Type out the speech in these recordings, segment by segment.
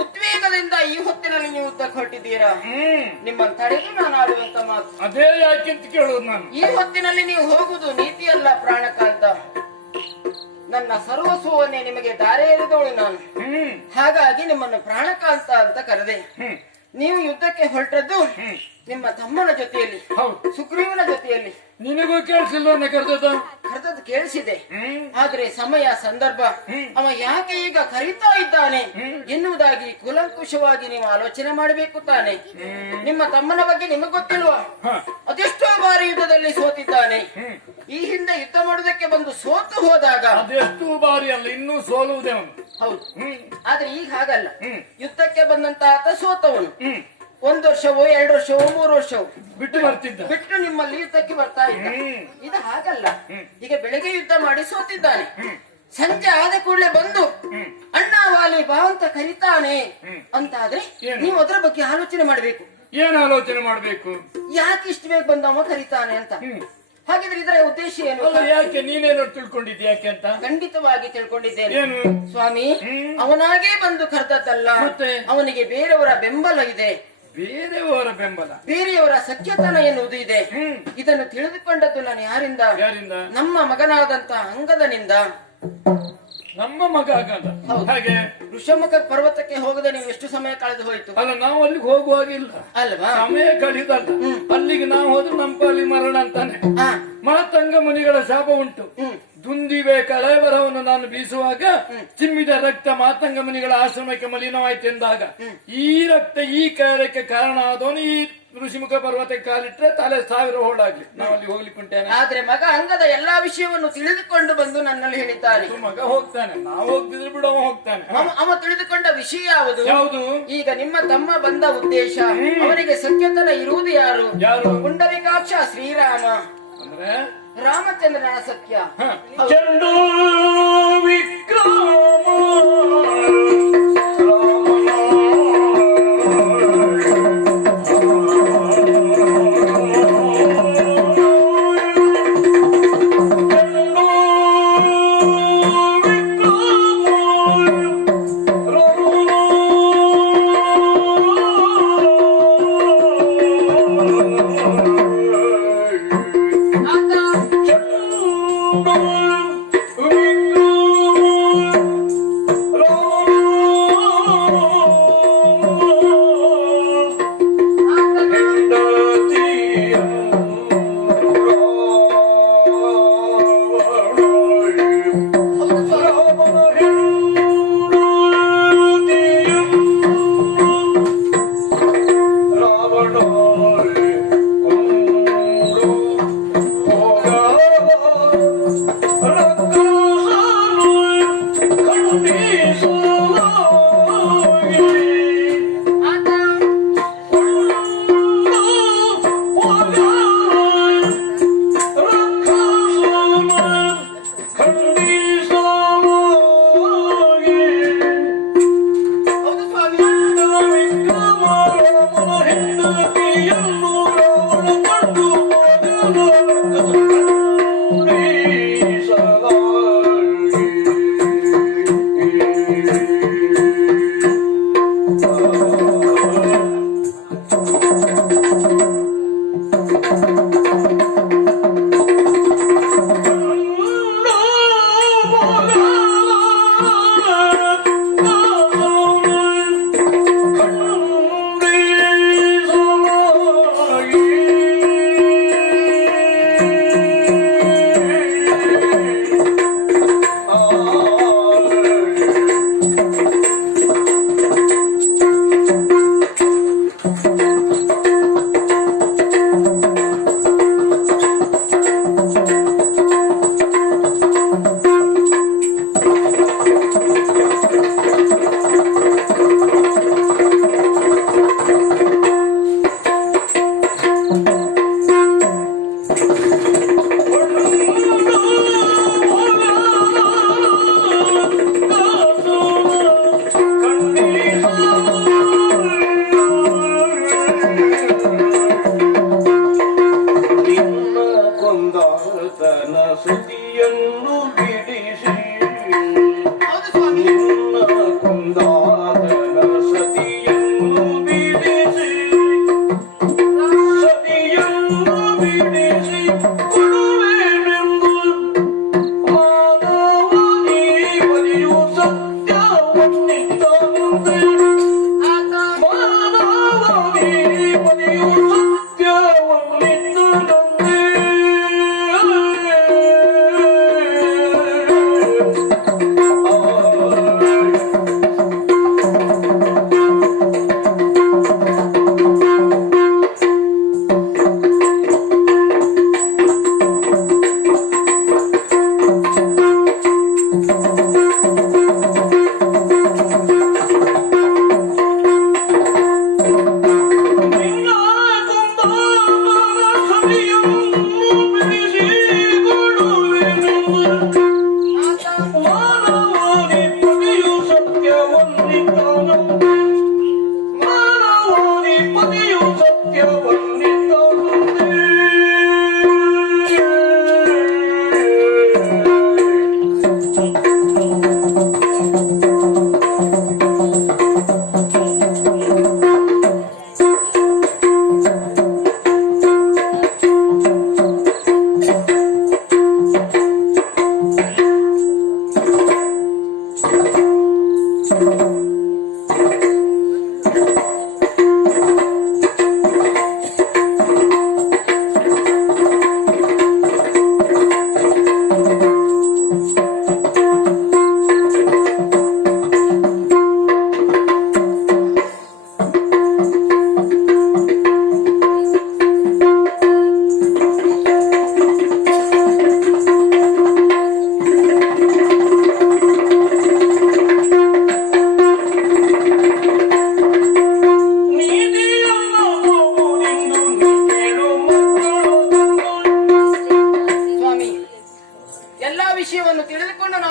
ಉದ್ವೇಗದಿಂದ ಈ ಹೊತ್ತಿನಲ್ಲಿ ನೀವು ಉದ್ದಕ್ಕೆ ಹೊರಟಿದ್ದೀರಾ? ನಿಮ್ಮನ್ನು ತಡೆದು ನಾನು ಆಡುವಂತ ಮಾತು ಅದೇ ಯಾಕೆಂತ ಕೇಳೋದು ನಾನು. ಈ ಹೊತ್ತಿನಲ್ಲಿ ನೀವು ಹೋಗುದು ನೀತಿಯಲ್ಲ ಪ್ರಾಣಕಾಂತ. ನನ್ನ ಸರ್ವಸ್ವವನ್ನೇ ನಿಮಗೆ ದಾರೆ ಎರೆದವಳು ನಾನು. ಹಾಗಾಗಿ ನಿಮ್ಮನ್ನು ಪ್ರಾಣಕಾಂತ ಅಂತ ಕರೆದೆ. ನೀವು ಯುದ್ಧಕ್ಕೆ ಹೊರಟದ್ದು ನಿಮ್ಮ ತಮ್ಮನ ಜೊತೆಯಲ್ಲಿ, ಸುಗ್ರೀವನ ಜೊತೆಯಲ್ಲಿ. ನಿನಗೂ ಕೇಳಿಸಿಲ್ವ ಕರೆದದ್ದು ಕೇಳಿಸಿದೆ. ಆದ್ರೆ ಸಮಯ ಸಂದರ್ಭ ಅವ ಯಾಕೆ ಈಗ ಕರೀತಾ ಇದ್ದಾನೆ ಎನ್ನುವುದಾಗಿ ಕುಲಂಕುಷವಾಗಿ ನೀವು ಆಲೋಚನೆ ಮಾಡಬೇಕು ತಾನೆ. ನಿಮ್ಮ ತಮ್ಮನ ಬಗ್ಗೆ ನಿಮಗೆ ಗೊತ್ತಿಲ್ವಾ? ಅದೆಷ್ಟೋ ಬಾರಿ ಯುದ್ಧದಲ್ಲಿ ಸೋತಿದ್ದಾನೆ. ಈ ಹಿಂದೆ ಯುದ್ಧ ಮಾಡುವುದಕ್ಕೆ ಬಂದು ಸೋತು ಹೋದಾಗ ಅದೆಷ್ಟು ಬಾರಿ ಅಲ್ಲ, ಇನ್ನೂ ಸೋಲುವುದೇ ಅವನು. ಹೌದು, ಆದ್ರೆ ಈಗ ಹಾಗಲ್ಲ. ಯುದ್ಧಕ್ಕೆ ಬಂದಂತ ಆತ ಸೋತವನು. 1 ವರ್ಷವೋ 2 ವರ್ಷವೋ 3 ವರ್ಷವೋ ಬಿಟ್ಟು ನಿಮ್ಮಲ್ಲಿ ಯುದ್ಧಕ್ಕೆ ಬರ್ತಾ ಇದ್ದ. ಇದು ಹಾಗಲ್ಲ. ಈಗ ಬೆಳಗ್ಗೆ ಯುದ್ಧ ಮಾಡಿ ಸೋತಿದ್ದಾನೆ. ಸಂಜೆ ಆದ ಕೂಡಲೇ ಬಂದು ಅಣ್ಣ ವಾಲಿ ಬಾ ಅಂತ ಕರೀತಾನೆ ಅಂತಾದ್ರೆ ನೀವು ಅದರ ಬಗ್ಗೆ ಆಲೋಚನೆ ಮಾಡ್ಬೇಕು. ಏನ್ ಆಲೋಚನೆ ಮಾಡ್ಬೇಕು? ಯಾಕೆ ಇಷ್ಟು ಬೇಗ ಬಂದವ ಕರೀತಾನೆ ಅಂತ. ಹಾಗಿದ್ರೆ ಇದರ ಉದ್ದೇಶ ಏನು? ಯಾಕೆ ನೀನೇನೋ ತಿಳ್ಕೊಂಡಿದ್ದೆ ಯಾಕೆ ಅಂತ? ಖಂಡಿತವಾಗಿ ತಿಳ್ಕೊಂಡಿದ್ದೇನೆ ಸ್ವಾಮಿ. ಅವನಾಗೇ ಬಂದು ಕರೆದದ್ದಲ್ಲ, ಅವನಿಗೆ ಬೇರೆಯವರ ಬೆಂಬಲ ಇದೆ. ಬೇರೆಯವರ ಬೆಂಬಲ, ಬೇರೆಯವರ ಸಖ್ಯತನ ಎನ್ನುವುದು ಇದೆ. ಇದನ್ನು ತಿಳಿದುಕೊಂಡದ್ದು ನಾನು ಯಾರಿಂದ? ನಮ್ಮ ಮಗನಾದಂತ ಅಂಗದನಿಂದ. ನಮ್ಮ ಮಗ ಆಗದ ಹಾಗೆ ಋಷಮುಖ ಪರ್ವತಕ್ಕೆ ಹೋಗದೆ ನೀವು ಎಷ್ಟು ಸಮಯ ಕಳೆದು ಹೋಯ್ತು? ಅಲ್ಲ, ನಾವು ಅಲ್ಲಿಗೆ ಹೋಗುವಾಗಿಲ್ಲ ಅಲ್ವಾ? ಸಮಯ ಕಳೆದಲ್ಲ. ಅಲ್ಲಿಗೆ ನಾವು ಹೋದ್ರೆ ನಂಪಲ್ಲಿ ಮರಣ ಅಂತಾನೆ. ಮಾತಂಗ ಮುನಿಗಳ ಶಾಪ ಉಂಟು. ದುಂದಿವೆ ಕಳೆಬರವನ್ನು ನಾನು ಬೀಸುವಾಗ ಚಿಮ್ಮಿದ ರಕ್ತ ಮಾತಂಗ ಮುನಿಗಳ ಆಶ್ರಮಕ್ಕೆ ಮಲಿನವಾಯ್ತೆಂದಾಗ ಈ ರಕ್ತ ಈ ಕಾರ್ಯಕ್ಕೆ ಕಾರಣ ಆದವನು ಈ ಋಷಿಮುಖ ಪರ್ವತಕ್ಕೆ ಕಾಲಿಟ್ರೆ ತಲೆ 1000 ಹೋಳಾಗ್ಲಿ. ನಾವು ಅಲ್ಲಿ ಹೋಗ್ಲಿಕ್ಕುಂಟೇನೆ. ಆದ್ರೆ ಮಗ ಅಂಗದ ಎಲ್ಲಾ ವಿಷಯವನ್ನು ತಿಳಿದುಕೊಂಡು ಬಂದು ನನ್ನಲ್ಲಿ ಹೇಳಿದ್ದಾನೆ. ಮಗ ಹೋಗ್ತಾನೆ, ನಾವು ಹೋಗ್ತಿದ್ರೆ ಬಿಡು, ಅವ ಹೋಗ್ತಾನೆ. ಅವ ತಿಳಿದುಕೊಂಡ ವಿಷಯ ಯಾವುದು? ಯಾವುದು? ಈಗ ನಿಮ್ಮ ತಮ್ಮ ಬಂದ ಉದ್ದೇಶ, ಅವನಿಗೆ ಸಖ್ಯತನ ಇರುವುದು ಯಾರು? ಪುಂಡರೀಕಾಕ್ಷ ಶ್ರೀರಾಮ ಅಂದ್ರೆ ರಾಮಚಂದ್ರನ ಸಖ್ಯ. ಚಂಡು ವಿಕ್ರಮ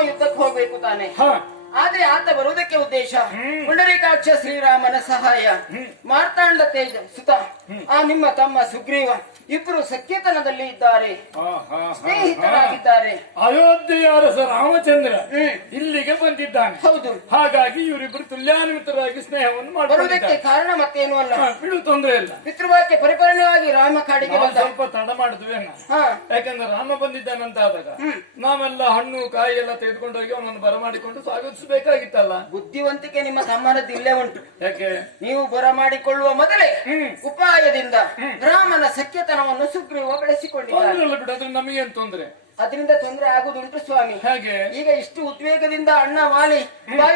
ಯುದ್ಧಕ್ಕೆ ಹೋಗ್ಬೇಕು ತಾನೆ. ಹ ಆದ್ರೆ ಆತ ಬರುವುದಕ್ಕೆ ಉದ್ದೇಶ ಪುಂಡರೀಕಾಕ್ಷ ಶ್ರೀರಾಮನ ಸಹಾಯ, ಮಾರ್ತಾಂಡ ತೇಜ ಸುತ ಆ ನಿಮ್ಮ ತಮ್ಮ ಸುಗ್ರೀವ ಇಬ್ರು ಸಖ್ಯತನದಲ್ಲಿ ಇದ್ದಾರೆ, ಸ್ನೇಹಿತರಾಗಿದ್ದಾರೆ. ಅಯೋಧ್ಯೆಯ ಅರಸ ರಾಮಚಂದ್ರ ಇಲ್ಲಿಗೆ ಬಂದಿದ್ದಾನೆ. ಹೌದು. ಹಾಗಾಗಿ ಇವರಿಬ್ಬರು ತುಲ್ಯಾನ್ವಿತರಾಗಿ ಸ್ನೇಹವನ್ನು ಬರುವುದಕ್ಕೆ ಕಾರಣ ಮತ್ತೇನು ಅಲ್ಲ, ಬಿಡು ತೊಂದರೆ ಇಲ್ಲ. ಪಿತೃವಾಕ್ಯ ಪರಿಪಾಲನೆಯಾಗಿ ರಾಮ ಕಾಡಿಗೆ ಬಂದ. ಸ್ವಲ್ಪ ತಡ ಮಾಡಿದ್ವಿ, ಯಾಕಂದ್ರೆ ರಾಮ ಬಂದಿದ್ದಾನಂತ ಆದಾಗ ನಾವೆಲ್ಲ ಹಣ್ಣು ಕಾಯಿ ಎಲ್ಲ ತೆಗೆದುಕೊಂಡು ಹೋಗಿ ಅವನನ್ನು ಬರಮಾಡಿಕೊಂಡು ಸ್ವಾಗತಿಸಬೇಕಾಗಿತ್ತಲ್ಲ. ಬುದ್ಧಿವಂತಿಕೆ ನಿಮ್ಮ ತಮ್ಮನದ್ದು ಇಲ್ಲೇ ಉಂಟು. ಯಾಕೆ? ನೀವು ಬರಮಾಡಿಕೊಳ್ಳುವ ಮೊದಲೇ ಉಪಾಯದಿಂದ ರಾಮನ ಸಖ್ಯತನವನ್ನು ಸುಗ್ರೀವ ಬೆಳೆಸಿಕೊಂಡಿದ್ದಾರೆ. ಬಿಡೋದ್ರೆ ನಮಗೇನ್ ತೊಂದ್ರೆ? ಅದರಿಂದ ತೊಂದರೆ ಆಗುದುಂಟು ಸ್ವಾಮಿ. ಹಾಗೆ ಈಗ ಇಷ್ಟು ಉದ್ವೇಗದಿಂದ ಅಣ್ಣ ವಾಲಿ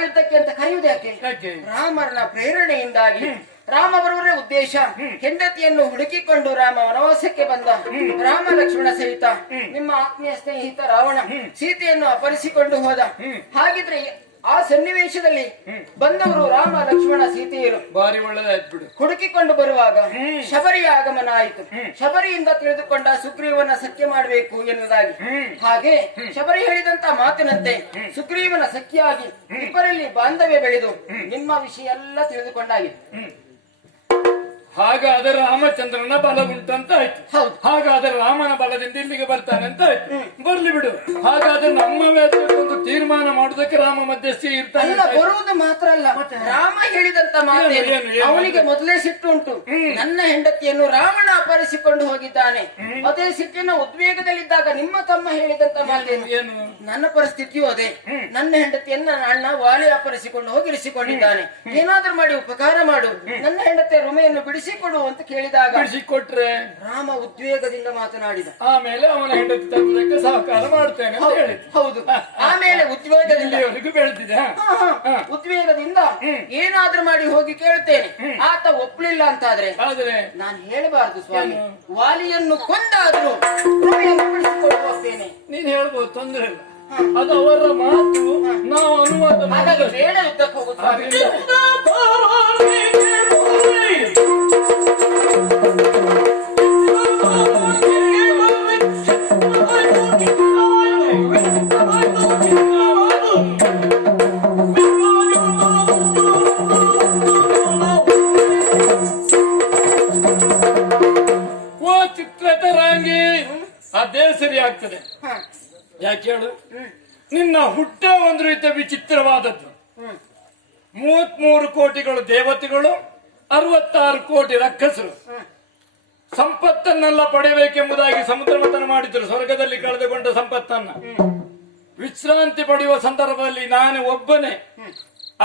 ಯುದ್ಧಕ್ಕೆ ಅಂತ ಕರೆಯುವುದಕ್ಕೆ ರಾಮನ ಪ್ರೇರಣೆಯಿಂದಾಗಿ ರಾಮ ಬರುವರೇ ಉದ್ದೇಶ. ಹೆಂಡತಿಯನ್ನು ಹುಡುಕಿಕೊಂಡು ರಾಮ ವನವಾಸಕ್ಕೆ ಬಂದ. ರಾಮ ಲಕ್ಷ್ಮಣ ಸಹಿತ ನಿಮ್ಮ ಆತ್ಮೀಯ ಸ್ನೇಹಿತ ರಾವಣ ಸೀತೆಯನ್ನು ಅಪಹರಿಸಿಕೊಂಡು ಹೋದ. ಹಾಗಿದ್ರೆ ಆ ಸನ್ನಿವೇಶದಲ್ಲಿ ಬಂದವರು ರಾಮ ಲಕ್ಷ್ಮಣ ಸೀತೆಯರು ಬಾರಿ ಒಳ್ಳೆದಾಯ್ತು ಬಿಡು. ಹುಡುಕಿಕೊಂಡು ಬರುವಾಗ ಶಬರಿಯ ಆಗಮನ ಆಯಿತು. ಶಬರಿಯಿಂದ ತಿಳಿದುಕೊಂಡ ಸುಗ್ರೀವನ ಸಖ್ಯ ಮಾಡಬೇಕು ಎನ್ನುವುದಾಗಿ. ಹಾಗೆ ಶಬರಿ ಹೇಳಿದಂತ ಮಾತಿನಂತೆ ಸುಗ್ರೀವನ ಸಖ್ಯಾಗಿ ಇಬ್ಬರಲ್ಲಿ ಬಾಂಧವ್ಯ ಬೆಳೆದು ನಿಮ್ಮ ವಿಷಯ ಎಲ್ಲ ತಿಳಿದುಕೊಂಡಾಗಿದೆ. ಹಾಗಾದರೆ ರಾಮಚಂದ್ರನ ಬಲ ಉಂಟಂತ ಆಯ್ತು. ಹೌದು. ಹಾಗಾದರೆ ರಾಮನ ಬಲದಿಂದ ಇಲ್ಲಿಗೆ ಬರ್ತಾನೆ ಅಂತ ಆಯ್ತು. ಬರ್ಲಿ ಬಿಡು. ಹಾಗಾದ್ರೆ ನಮ್ಮ ಒಂದು ತೀರ್ಮಾನ ಮಾಡುವುದಕ್ಕೆ ರಾಮ ಮಧ್ಯಸ್ಥಿ ಇರ್ತಾನೆ. ಬರುವುದು ಮಾತ್ರ ಅಲ್ಲ, ರಾಮ ಹೇಳಿದಂತ ಮಾತು ಅವನಿಗೆ ಮೊದಲೇ ಸಿಟ್ಟು ಉಂಟು. ನನ್ನ ಹೆಂಡತಿಯನ್ನು ರಾವಣ ಅಪಹರಿಸಿಕೊಂಡು ಹೋಗಿದ್ದಾನೆ. ಅದೇ ಸಿಟ್ಟಿನ ಉದ್ವೇಗದಲ್ಲಿದ್ದಾಗ ನಿಮ್ಮ ತಮ್ಮ ಹೇಳಿದಂತ ಮಾತೇನು? ನನ್ನ ಪರಿಸ್ಥಿತಿಯೂ ಅದೇ. ನನ್ನ ಹೆಂಡತಿಯನ್ನ ಅಣ್ಣ ವಾಲಿ ಅಪಹರಿಸಿಕೊಂಡು ಹೋಗಿ ಇರಿಸಿಕೊಂಡಿದ್ದಾನೆ. ಏನಾದ್ರೂ ಮಾಡಿ ಉಪಕಾರ ಮಾಡು, ನನ್ನ ಹೆಂಡತಿಯ ರುಮೆಯನ್ನು ಬಿಡಿಸಿಕೊಡು ಅಂತ ಕೇಳಿದಾಗ ಬಿಡಿಸಿಕೊಟ್ರೆ ರಾಮ ಉದ್ವೇಗದಿಂದ ಮಾತನಾಡಿದ. ಆಮೇಲೆ ಅವನ ಹೆಂಡತಿ ತಂದಕ್ಕೆ ಸಹಕಾರ ಮಾಡ್ತೇನೆ ಅಂತ ಹೇಳಿದ. ಹೌದು. ಆಮೇಲೆ ಉದ್ವೇಗದಿಂದ ಬೆಳೆದಿದೆ. ಉದ್ವೇಗದಿಂದ ಏನಾದ್ರೂ ಮಾಡಿ ಹೋಗಿ ಕೇಳ್ತೇನೆ. ಆತ ಒಪ್ಪಲಿಲ್ಲ ಅಂತಾದ್ರೆ ಆದ್ರೆ ನಾನು ಹೇಳಬಾರದು ಸ್ವಾಮಿ, ವಾಲಿಯನ್ನು ಕೊಂದಾದ್ರೂ ರುಮೆಯನ್ನು ಬಿಡಿಸಿಕೊಂಡು ಹೋಗ್ತೇನೆ. ನೀನ್ ಹೇಳ್ಬೋದು, ತೊಂದರೆ ಇಲ್ಲ. ಅದು ಅವರ ಮಾತು, ನಾವು ಅನುವಾದ ಹಾಗಾಗಿ ಬೇಡ ಯುದ್ಧಕ್ಕೆ ಹೋಗುದು. ಅದೇ ಸರಿ ಆಗ್ತದೆ. ಯಾಕೆ ಹೇಳು? ನಿನ್ನ ಹುಟ್ಟ ಒಂದು ರೀತಿಯ ವಿಚಿತ್ರವಾದದ್ದು. 33 ಕೋಟಿಗಳು ದೇವತೆಗಳು, 66 ಕೋಟಿ ರಕ್ಕಸರು ಸಂಪತ್ತನ್ನೆಲ್ಲ ಪಡೆಯಬೇಕೆಂಬುದಾಗಿ ಸಮುದ್ರ ಮಥನ ಮಾಡಿದ್ರು. ಸ್ವರ್ಗದಲ್ಲಿ ಕಳೆದುಕೊಂಡ ಸಂಪತ್ತನ್ನ ವಿಶ್ರಾಂತಿ ಪಡೆಯುವ ಸಂದರ್ಭದಲ್ಲಿ ನಾನು ಒಬ್ಬನೇ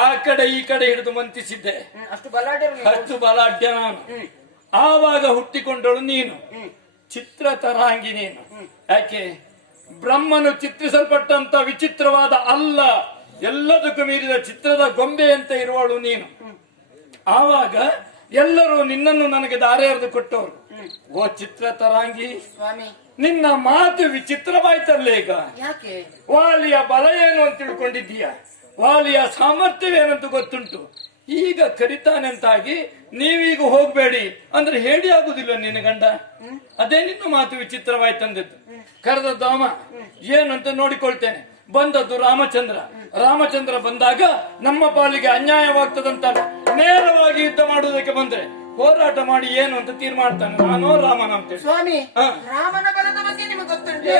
ಆ ಕಡೆ ಈ ಕಡೆ ಹಿಡಿದು ಮಂತಿಸಿದ್ದೆ. ಅಷ್ಟು ಬಲಾಢ್ಯ ನಾನು. ಆವಾಗ ಹುಟ್ಟಿಕೊಂಡಳು ನೀನು, ಚಿತ್ರ ತರಾಂಗಿ ನೀನು. ಯಾಕೆ? ಬ್ರಹ್ಮನು ಚಿತ್ರಿಸಲ್ಪಟ್ಟಂತ ವಿಚಿತ್ರವಾದ ಅಲ್ಲ, ಎಲ್ಲದಕ್ಕೂ ಮೀರಿದ ಚಿತ್ರದ ಗೊಂಬೆಯಂತೆ ಇರುವಳು ನೀನು. ಆವಾಗ ಎಲ್ಲರೂ ನಿನ್ನನ್ನು ನನಗೆ ದಾರಿ ಎರೆದು ಕೊಟ್ಟವರು. ಓ ಚಿತ್ರ ತರಾಂಗಿ, ನಿನ್ನ ಮಾತು ವಿಚಿತ್ರವಾಯ್ತಲ್ಲ. ಈಗ ಯಾಕೆ? ವಾಲಿಯ ಬಲ ಏನು ಅಂತ ತಿಳ್ಕೊಂಡಿದ್ದೀಯ, ವಾಲಿಯ ಸಾಮರ್ಥ್ಯವೇನಂತ ಗೊತ್ತುಂಟು. ಈಗ ಕರಿತಾನೆ ಅಂತಾಗಿ ನೀವೀಗ ಹೋಗ್ಬೇಡಿ ಅಂದ್ರೆ ಹೇಳಿ ಆಗುದಿಲ್ಲ ನಿನ್ನ ಗಂಡ. ಅದೇ ನಿನ್ನ ಮಾತು ವಿಚಿತ್ರವಾಯ್ತಂದದ್ದು. ಕರೆದದ್ದು ಅವ ಏನಂತ ನೋಡಿಕೊಳ್ತೇನೆ. ಬಂದದ್ದು ರಾಮಚಂದ್ರ. ರಾಮಚಂದ್ರ ಬಂದಾಗ ನಮ್ಮ ಪಾಲಿಗೆ ಅನ್ಯಾಯವಾಗ್ತದಂತ ನೇರವಾಗಿ ಯುದ್ಧ ಮಾಡುವುದಕ್ಕೆ ಬಂದ್ರೆ ಹೋರಾಟ ಮಾಡಿ ಏನು ಅಂತ ತೀರ್ಮಾಡ್ತಾನೆ. ನಾನು ರಾಮನ ಅಂತೇಳಿ. ಸ್ವಾಮಿ, ರಾಮನ ಬಲದ ಬಗ್ಗೆ ನಿಮಗೆ ಗೊತ್ತುಂಟು.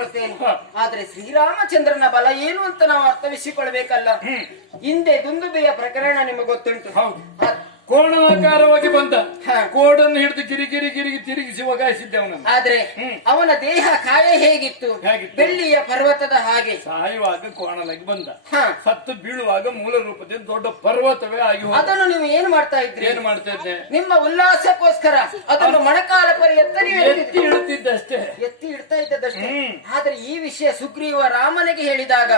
ಒಪ್ಪಿಕೊಳ್ತೇನೆ. ಆದ್ರೆ ಶ್ರೀರಾಮಚಂದ್ರನ ಬಲ ಏನು ಅಂತ ನಾವು ಅರ್ಥವಿಸಿಕೊಳ್ಬೇಕಲ್ಲ. ಹಿಂದೆ ದುಂದುಬೆಯ ಪ್ರಕರಣ ನಿಮಗೆ ಗೊತ್ತುಂಟು. ಕೋಣಾಕಾರವಾಗಿ ಬಂದ ಕೋಡನ್ನು ಹಿಡಿದು ಕಿರಿಕಿರಿ ತಿರುಗಿಸಿ ಒಗಾಯಿಸಿದ್ದೆ ಅವನನ್ನು. ಆದ್ರೆ ಅವನ ದೇಹ ಕಾಯ ಹೇಗಿತ್ತು? ಬೆಳ್ಳಿಯ ಪರ್ವತದ ಹಾಗೆ. ಸಾಯುವಾಗ ಕೋಣಲಾಗಿ ಬಂದ, ಸತ್ತು ಬೀಳುವಾಗ ಮೂಲ ರೂಪದಿಂದ ದೊಡ್ಡ ಪರ್ವತವೇ ಆಗಿ ಅದನ್ನು ನೀವು ಏನು ಮಾಡ್ತಾ ಇದ್ರಿ? ಏನು ಮಾಡ್ತಾ ಇದ್ದೆ? ನಿಮ್ಮ ಉಲ್ಲಾಸಕ್ಕೋಸ್ಕರ ಅದನ್ನು ಮೊಣಕಾಲ ಪರಿ ಎತ್ತಿ ಇಡುತ್ತಿದ್ದಷ್ಟೇ, ಎತ್ತಿ ಇಡ್ತಾ ಇದ್ದದಷ್ಟೇ. ಆದ್ರೆ ಈ ವಿಷಯ ಸುಗ್ರೀವ ರಾಮನಿಗೆ ಹೇಳಿದಾಗ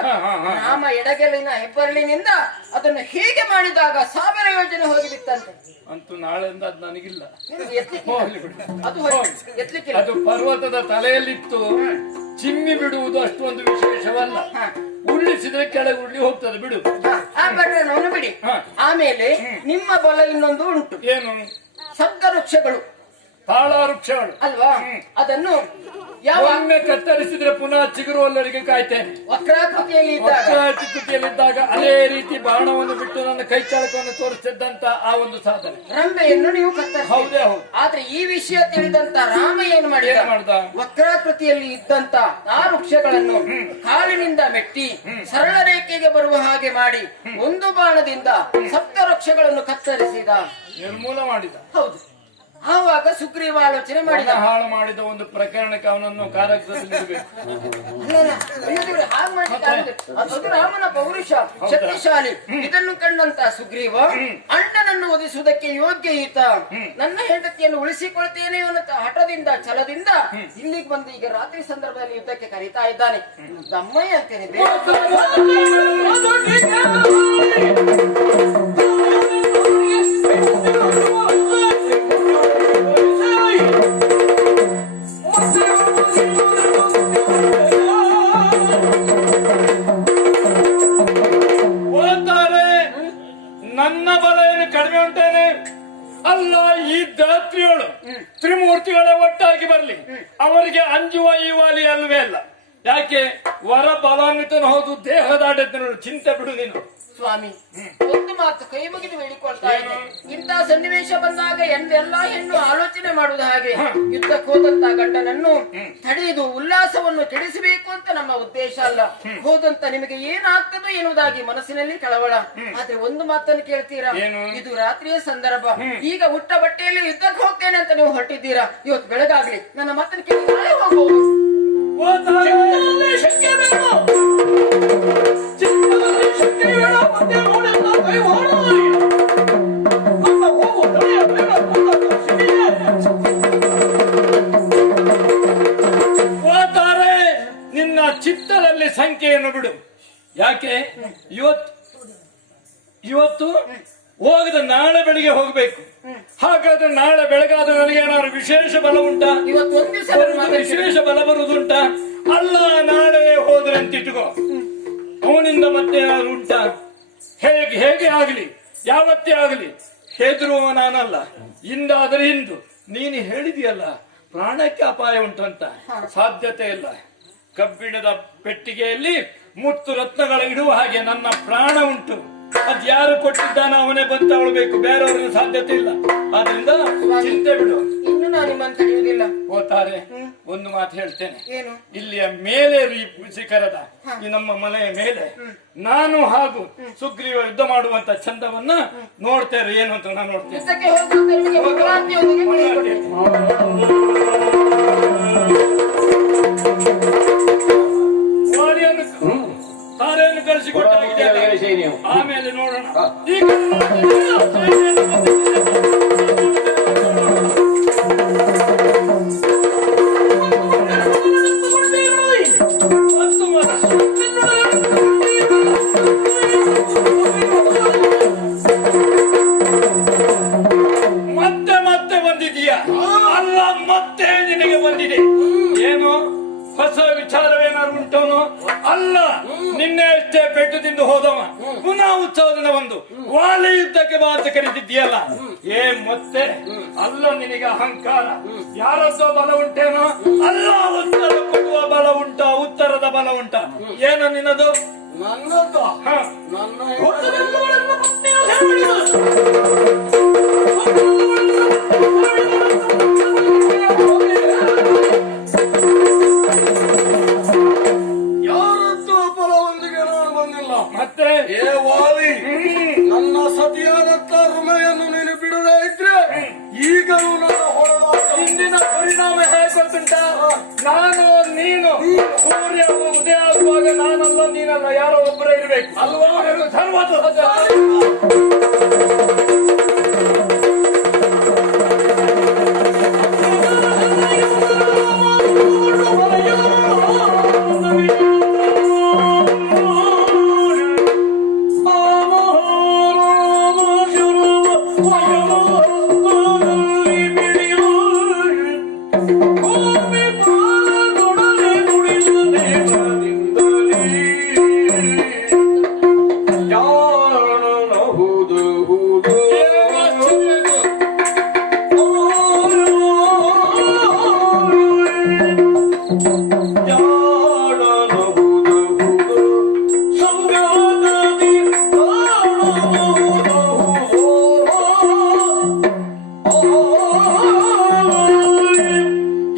ರಾಮ ಎಡಗಲಿನ ಹೆಬ್ಬರಳಿನಿಂದ ಅದನ್ನು ಹೇಗೆ ಮಾಡಿದಾಗ 1000 ಯೋಜನೆ ಹೋಗಿಬಿಟ್ಟಂತೆ. ಅಂತೂ ನಾಳೆಯಿಂದ ಅದು ನನಗಿಲ್ಲ. ಎತ್ತಲಿಕ್ಕಿಲ್ಲ. ಅದು ಪರ್ವತದ ತಲೆಯಲ್ಲಿತ್ತು. ಚಿಮ್ಮಿ ಬಿಡುವುದು ಅಷ್ಟೊಂದು ವಿಶೇಷವಲ್ಲ. ಉರುಳಿಸಿದ್ರೆ ಕೆಳಗೆ ಉರುಳಿ ಹೋಗ್ತದೆ, ಬಿಡು. ಆ ಪ್ರಕರಣವನ್ನು ಬಿಡಿ. ಆಮೇಲೆ ನಿಮ್ಮ ಬಲ ಇನ್ನೊಂದು ಉಂಟು. ಏನು? ಸಪ್ತ ವೃಕ್ಷಗಳು, ತಾಳ ವೃಕ್ಷಗಳು ಅಲ್ವಾ? ಅದನ್ನು ಯಾವೊಮ್ಮೆ ಕತ್ತರಿಸಿದ್ರೆ ಪುನಃ ಚಿಗುರುವಲ್ಲರಿಗೆ ಕಾಯ್ತೇನೆ. ವಕ್ರಾಕೃತಿಯಲ್ಲಿದ್ದಾಗ ಅದೇ ರೀತಿ ಬಾಣವನ್ನು ಬಿಟ್ಟು ನನ್ನ ಕೈ ಚಾಳಕವನ್ನು ತೋರಿಸಿದ್ದಂತ ಆ ಒಂದು ಸಾಧನೆ. ರಂಬೆಯನ್ನು ನೀವು ಕತ್ತರಿಸಿ. ಹೌದೇ ಹೌದು. ಆದ್ರೆ ಈ ವಿಷಯ ತಿಳಿದಂತ ರಾಮ ಏನು ಮಾಡಿದ? ವಕ್ರಾಕೃತಿಯಲ್ಲಿ ಇದ್ದಂತ ಆ ವೃಕ್ಷಗಳನ್ನು ಕಾಲಿನಿಂದ ಮೆಟ್ಟಿ ಸರಳ ರೇಖೆಗೆ ಬರುವ ಹಾಗೆ ಮಾಡಿ ಒಂದು ಬಾಣದಿಂದ ಸಪ್ತ ವೃಕ್ಷಗಳನ್ನು ಕತ್ತರಿಸಿದ, ನಿರ್ಮೂಲ ಮಾಡಿದ. ಹೌದು. ಆವಾಗ ಸುಗ್ರೀವ ಆಲೋಚನೆ ಮಾಡಿದ, ಹಾಳು ಮಾಡಿದ ಒಂದು ಪ್ರಕರಣಕ್ಕೆ ಅವನನ್ನು ಕಾರಾಗೃಹದಲ್ಲಿ ಅದು ರಾಮನ ಪೌರುಷ, ಶಕ್ತಿಶಾಲಿ. ಇದನ್ನು ಕಂಡಂತ ಸುಗ್ರೀವ ಅಣ್ಣನನ್ನು ಒದಿಸುವುದಕ್ಕೆ ಯೋಗ್ಯ ಈತ, ನನ್ನ ಹೆಂಡತಿಯನ್ನು ಉಳಿಸಿಕೊಳ್ತೇನೆ ಅನ್ನೋ ಹಠದಿಂದ ಛಲದಿಂದ ಇಲ್ಲಿಗೆ ಬಂದು ಈಗ ರಾತ್ರಿ ಸಂದರ್ಭದಲ್ಲಿ ಯುದ್ಧಕ್ಕೆ ಕರೀತಾ ಇದ್ದಾನೆ. ದಮ್ಮಯ್ಯ ಅಂತೇನೆ. ನನ್ನ ಬಲ ಏನು ಕಡಿಮೆ ಉಂಟೇನೆ ಅಲ್ಲ. ಈ ದಾತ್ರಿಯೋಳು ತ್ರಿಮೂರ್ತಿಗಳ ಒಟ್ಟಾಗಿ ಬರಲಿ, ಅವರಿಗೆ ಅಂಜುವ ಈ ವಾಲಿ ಅಲ್ವೇ ಅಲ್ಲ. ಯಾಕೆ? ವರ ಬಲಾನ್ವಿತನು ಹೌದು, ದೇಹದಾಢ್ಯತನು. ಚಿಂತೆ ಬಿಡು ನೀನು. ಸ್ವಾಮಿ, ಒಂದು ಮಾತು ಕೈ ಮುಗಿದು ಹೇಳಿಕೊಳ್ತಾ ಇದ್ದೆ. ಇಂತಹ ಸನ್ನಿವೇಶ ಬಂದಾಗ ಎಲ್ಲಾ ಹೆಣ್ಣು ಆಲೋಚನೆ ಮಾಡುವುದು ಹಾಗೆ. ಯುದ್ಧಕ್ಕೆ ಹೋದಂತ ಗಂಡನನ್ನು ತಡೆಯುವುದು, ಉಲ್ಲಾಸವನ್ನು ಕೆಡಿಸಬೇಕು ಅಂತ ನಮ್ಮ ಉದ್ದೇಶ ಅಲ್ಲ. ಹೋದಂತ ನಿಮಗೆ ಏನಾಗ್ತದೋ ಎನ್ನುವುದಾಗಿ ಮನಸ್ಸಿನಲ್ಲಿ ಕಳವಳ. ಆದ್ರೆ ಒಂದು ಮಾತನ್ನು ಕೇಳ್ತೀರಾ? ಇದು ರಾತ್ರಿಯ ಸಂದರ್ಭ. ಈಗ ಉಟ್ಟ ಬಟ್ಟೆಯಲ್ಲಿ ಯುದ್ಧಕ್ಕೆ ಹೋಗ್ತೇನೆ ಅಂತ ನೀವು ಹೊರಟಿದ್ದೀರಾ. ಇವತ್ತು ಬೆಳಗಾಗ್ಲಿ, ನನ್ನ ಮಾತನ್ನು ಕೇಳಿ ನಾಳೆ ಹೋಗಬಹುದು. ನಿನ್ನ ಚಿತ್ತದಲ್ಲಿ ಸಂಖ್ಯೆಯನ್ನು ಬಿಡು. ಯಾಕೆ? ಇವತ್ತು ಹೋಗದ ನಾಳೆ ಬೆಳಿಗ್ಗೆ ಹೋಗ್ಬೇಕು. ಹಾಗಾದ್ರೆ ನಾಳೆ ಬೆಳಗಾದ ನನಗೆ ಏನಾದ್ರು ವಿಶೇಷ ಬಲ ಉಂಟಾ? ವಿಶೇಷ ಬಲ ಬರುವುದುಂಟಾ? ಅಲ್ಲ, ನಾಳೆ ಹೋದ್ರೆ ಅಂತ ಇಟ್ಕೋ, ಅವನಿಂದ ಮತ್ತೆ ಏನಾದ್ರು ಉಂಟಾ? ಹೇಗೆ ಆಗಲಿ, ಯಾವತ್ತೇ ಆಗಲಿ ಹೆದರುವ ನಾನಲ್ಲ. ಇಂದಾದ್ರೆ ಇಂದು ನೀನು ಹೇಳಿದೆಯಲ್ಲ ಪ್ರಾಣಕ್ಕೆ ಅಪಾಯ ಉಂಟು ಅಂತ, ಸಾಧ್ಯತೆ ಇಲ್ಲ. ಕಬ್ಬಿಣದ ಪೆಟ್ಟಿಗೆಯಲ್ಲಿ ಮುತ್ತು ರತ್ನಗಳು ಇಡುವ ಹಾಗೆ ನನ್ನ ಪ್ರಾಣ ಉಂಟು. ಅದ್ ಯಾರು ಕೊಟ್ಟಿದ್ದಾನ ಅವನೇ ಬಂದು ತಗೊಳ್ಬೇಕು, ಬೇರೆಯವ್ರಿಗೆ ಸಾಧ್ಯತೆ ಇಲ್ಲ. ಆದ್ರಿಂದ ಚಿಂತೆ ಬಿಡು. ಇನ್ನು ನಾನು ನಿಮ್ಮನ್ನು ತಡೆಯುವುದಿಲ್ಲ. ಹೋತಾರೆ. ಒಂದು ಮಾತು ಹೇಳ್ತೇನೆ. ಏನು? ಇಲ್ಲಿಯ ಮೇಲೆ ಶಿಖರದ ಈ ನಮ್ಮ ಮನೆಯ ಮೇಲೆ ನಾನು ಹಾಗೂ ಸುಗ್ರೀವ ಯುದ್ಧ ಮಾಡುವಂತ ಚಂದವನ್ನ ನೋಡ್ತೇನೆ. ಏನು ಅಂತ ನಾನು ನೋಡ್ತೇನೆ. ತಾರೆಯನ್ನು ಕಳಿಸಿಕೊಟ್ಟಾಗಿದೆ. ಆಮೇಲೆ ನೋಡೋಣ. ಮತ್ತೆ ಬಂದಿದೀಯಾ? ಅಲ್ಲ, ಮತ್ತೆ ನಿನಗೆ ಬಂದಿದೆ. ಏನು ಹೊಸ ವಿಚಾರವೇನಾದ್ರು ಉಂಟವನು? ಅಲ್ಲ, ನಿನ್ನೆ ಅಷ್ಟೇ ಪೆಟ್ಟು ತಿಂದು ಹೋದವ ಪುನಃ ಉತ್ಸವದಿಂದ ಒಂದು ವಾಲಿ ಯುದ್ಧಕ್ಕೆ ಬಾ ಅಂತ ಕರೀತಿದ್ದೀಯಲ್ಲ. ಮತ್ತೆ ಅಲ್ಲ, ನಿನಗೆ ಅಹಂಕಾರ. ಯಾರದ್ದೋ ಬಲ ಉಂಟೇನೋ? ಅಲ್ಲ, ಉತ್ತರ ಕೊಡುವ ಬಲ ಉಂಟಾ? ಉತ್ತರದ ಬಲ ಉಂಟಾ? ಏನೋ ನಿನ್ನದು? ನನ್ನದು ಸತಿಯಾದಂತ ಋಮೆಯನ್ನು ನೀನು ಬಿಡದೇ ಇದ್ರೆ ಈಗಲೂ ನನ್ನ ಇಂದಿನ ಪರಿಣಾಮ ಹೇಗುಂಟ? ನಾನು ನೀನು ಸೂರ್ಯ ಉದಯ ಆಗುವಾಗ ನಾನಲ್ಲ ನೀನಲ್ಲ ಯಾರೋ ಒಬ್ಬರೇ ಇರ್ಬೇಕು ಅಲ್ವಾ? ಧರ್ಮದ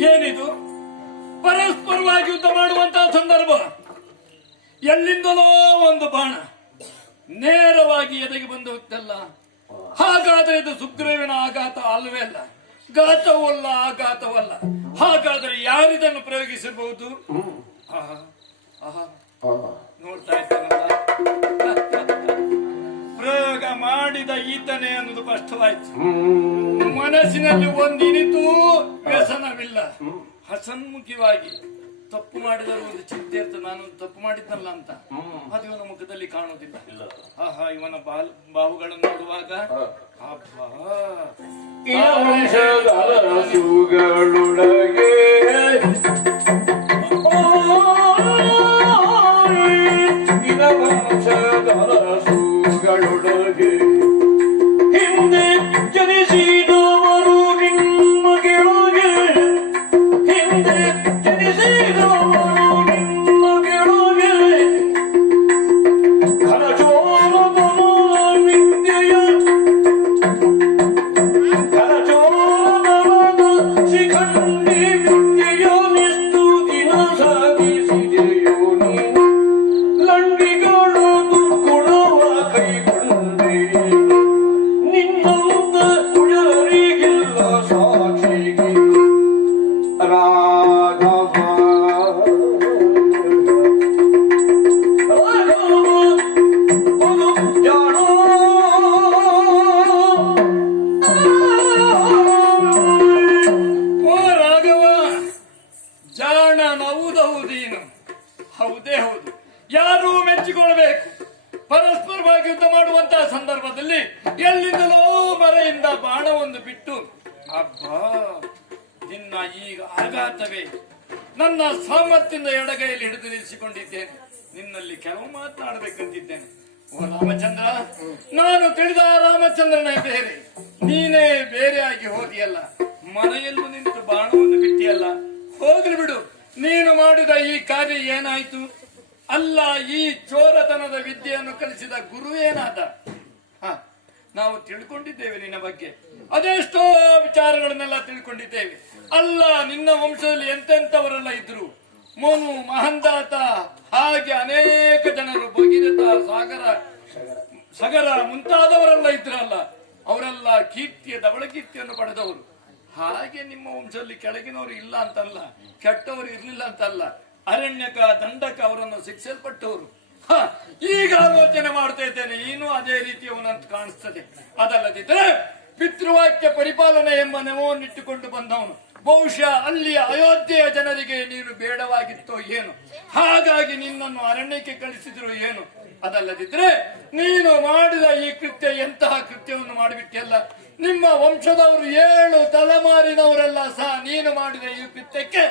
ಏನಿದು ಪರಸ್ಪರವಾಗಿ ಯುದ್ಧ ಮಾಡುವಂತಹ ಸಂದರ್ಭ? ಎಲ್ಲಿಂದಲೋ ಒಂದು ಬಾಣ ನೇರವಾಗಿ ಎದೆಗೆ ಬಂದು ಹೋಗ್ತಲ್ಲ. ಹಾಗಾದ್ರೆ ಇದು ಸುಗ್ರೀವನ ಆಘಾತ ಅಲ್ವೇ ಅಲ್ಲ, ಘಾತವಲ್ಲ, ಆಘಾತವಲ್ಲ. ಹಾಗಾದ್ರೆ ಯಾರಿದನ್ನು ಪ್ರಯೋಗಿಸಬಹುದು? ನೋಡ್ತಾ ಇದ್ದಾನಲ್ಲ, ಪ್ರಯೋಗ ಮಾಡಿದ ಈತನೇ ಅನ್ನೋದು ಸ್ಪಷ್ಟವಾಯ್ತು. ಮನಸ್ಸಿನಲ್ಲಿ ಒಂದಿನಿತೂ ವ್ಯಸನವಿಲ್ಲ. ಹಸನ್ಮುಖವಾಗಿ ತಪ್ಪು ಮಾಡಿದರೂ ಒಂದು ಚಿಂತೆ ಇರ್ತದೆ, ನಾನೊಂದು ತಪ್ಪು ಮಾಡಿದ್ನಲ್ಲ ಅಂತ. ಅದು ಇವನ ಮುಖದಲ್ಲಿ ಕಾಣುವುದಿಲ್ಲ. ಆಹಾ, ಇವನ ಬಾಹುಗಳನ್ನು ನೋಡುವಾಗ ಸುಗಳೊಳಗೆ ಸುಗಳೊಳಗೆ ಹಿಂದೆ ಜನಿಸಿದವರು ನಿಮ್ಮ ಗೆಳಗೆ, ಹಿಂದೆ ಜನಿಸಿದವರು ನಿಮ್ಮ ಗೆಳಗೆ, ಕರಚೋರದ ವಿದ್ಯೆಯ ಕರಚೋರದ ಶಿಖಂಡಿ ವಿದ್ಯೆಯ ನಿಷ್ಟು ದಿನ ಸಾಗಿಸಿದೆಯೋ ನೀನು, ಲಂಡಿಗಳು ದುರ್ಗುಣವ ಕೈಗೊಂಡಿರಿ, ನಿನ್ನಂತ ಕುಳರಿಗಿಲ್ಲ ಸಾಕ್ಷಿಗೆ ರಾಘವ ಜಾಣೋ ಓ ರಾಘವ, ಜಾಣ ನವುದೌದೀನು. ಹೌದೇ ಹೌದು, ಯಾರೂ ಮೆಚ್ಚಿಕೊಳ್ಬೇಕು. ಪರಸ್ಪರವಾಗಿ ಯುದ್ಧ ಮಾಡುವಂತಹ ಸಂದರ್ಭದಲ್ಲಿ ಎಲ್ಲಿಂದಲೋ ಮರೆಯಿಂದ ಬಾಣವೊಂದು ಬಿಟ್ಟು, ಅಬ್ಬಾ ನಿನ್ನ ಈಗ ಆಘಾತವೇ ನನ್ನ ಸಾಮರ್ಥ್ಯದಿಂದ ಎಡಗೈಯಲ್ಲಿ ಹಿಡಿದು ನಿಲ್ಲಿಸಿಕೊಂಡಿದ್ದೇನೆ. ನಿನ್ನಲ್ಲಿ ಕೆಲವು ಮಾತನಾಡಬೇಕಂತಿದ್ದೇನೆ. ಓ ರಾಮಚಂದ್ರ, ನಾನು ತಿಳಿದ ರಾಮಚಂದ್ರನೇ ಬೇರೆ, ನೀನೇ ಬೇರೆಯಾಗಿ ಹೋದಿಯಲ್ಲ. ಮನೆಯಲ್ಲೂ ನಿಂತು ಬಾಣವನ್ನು ಬಿಟ್ಟಿಯಲ್ಲ. ಹೋಗ್ಲಿ ಬಿಡು, ನೀನು ಮಾಡಿದ ಈ ಕಾರ್ಯ ಏನಾಯ್ತು? ಅಲ್ಲ, ಈ ಚೋರತನದ ವಿದ್ಯೆಯನ್ನು ಕಲಿಸಿದ ಗುರು ಏನಾದ? ನಾವು ತಿಳ್ಕೊಂಡಿದ್ದೇವೆ ನಿನ್ನ ಬಗ್ಗೆ, ಅದೆಷ್ಟೋ ವಿಚಾರಗಳನ್ನೆಲ್ಲ ತಿಳ್ಕೊಂಡಿದ್ದೇವೆ. ಅಲ್ಲ, ನಿನ್ನ ವಂಶದಲ್ಲಿ ಎಂತೆಂಥವರೆಲ್ಲ ಇದ್ರು, ಮನು, ಮಹಂದಾತ, ಹಾಗೆ ಅನೇಕ ಜನರು, ಭಗೀರಥ, ಸಗರ ಮುಂತಾದವರೆಲ್ಲ ಇದ್ರಲ್ಲ. ಅವರೆಲ್ಲ ಕೀರ್ತಿಯ ಧವಳಕೀರ್ತಿಯನ್ನು ಪಡೆದವರು. ಹಾಗೆ ನಿಮ್ಮ ವಂಶದಲ್ಲಿ ಕೆಳಗಿನವರು ಇಲ್ಲ ಅಂತಲ್ಲ, ಕೆಟ್ಟವರು ಇರ್ಲಿಲ್ಲ ಅಂತಲ್ಲ. ಅರಣ್ಯಕ, ದಂಡಕ ಅವರನ್ನು ಶಿಕ್ಷಲ್ಪಟ್ಟವರು. ಈಗ ಆಲೋಚನೆ ಮಾಡ್ತಾ ಇದ್ದೇನೆ, ನೀನು ಅದೇ ರೀತಿಯವನಂತ ಕಾಣಿಸ್ತದೆ. ಅದಲ್ಲದಿದ್ದರೆ ಪಿತೃವಾಕ್ಯ ಪರಿಪಾಲನೆ ಎಂಬ ನೆವವನ್ನಿಟ್ಟುಕೊಂಡು ಬಂದವನು. ಬಹುಶಃ ಅಲ್ಲಿಯ ಅಯೋಧ್ಯೆಯ ಜನರಿಗೆ ನೀನು ಬೇಡವಾಗಿತ್ತೋ ಏನು, ಹಾಗಾಗಿ ನಿನ್ನನ್ನು ಅರಣ್ಯಕ್ಕೆ ಕಳಿಸಿದ್ರು ಏನು. ಅದಲ್ಲದಿದ್ರೆ ನೀನು ಮಾಡಿದ ಈ ಕೃತ್ಯ ಎಂತಹ ಕೃತ್ಯವನ್ನು ಮಾಡಿಬಿಟ್ಟಿಯಲ್ಲ. ನಿಮ್ಮ ವಂಶದವರು 7 ತಲೆಮಾರಿನವರೆಲ್ಲ ಸಹ ನೀನು ಮಾಡಿದ ಈ ಕೃತ್ಯಕ್ಕೆ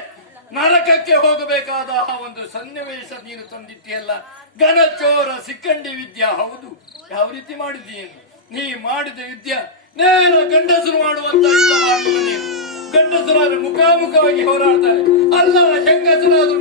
ನರಕಕ್ಕೆ ಹೋಗಬೇಕಾದ ಒಂದು ಸನ್ನಿವೇಶ ನೀನು ತಂದಿಟ್ಟಿಯಲ್ಲ. ಘನಚೋರ ಸಿಕ್ಕಂಡಿ ವಿದ್ಯಾ. ಹೌದು, ಯಾವ ರೀತಿ ಮಾಡಿದ್ದೀಯೇನು? ನೀ ಮಾಡಿದ ವಿದ್ಯೆ ನೇರ ಗಂಡಸರು ಮಾಡುವಂತ ಯುದ್ಧ ಮಾಡಲಿಲ್ಲ. ನೀನು ಗಂಡಸರಾದ್ರೆ ಮುಖಾಮುಖವಾಗಿ ಹೋರಾಡ್ತಾರೆ, ಅಲ್ಲ ಹೆಂಗಸರಾದ್ರು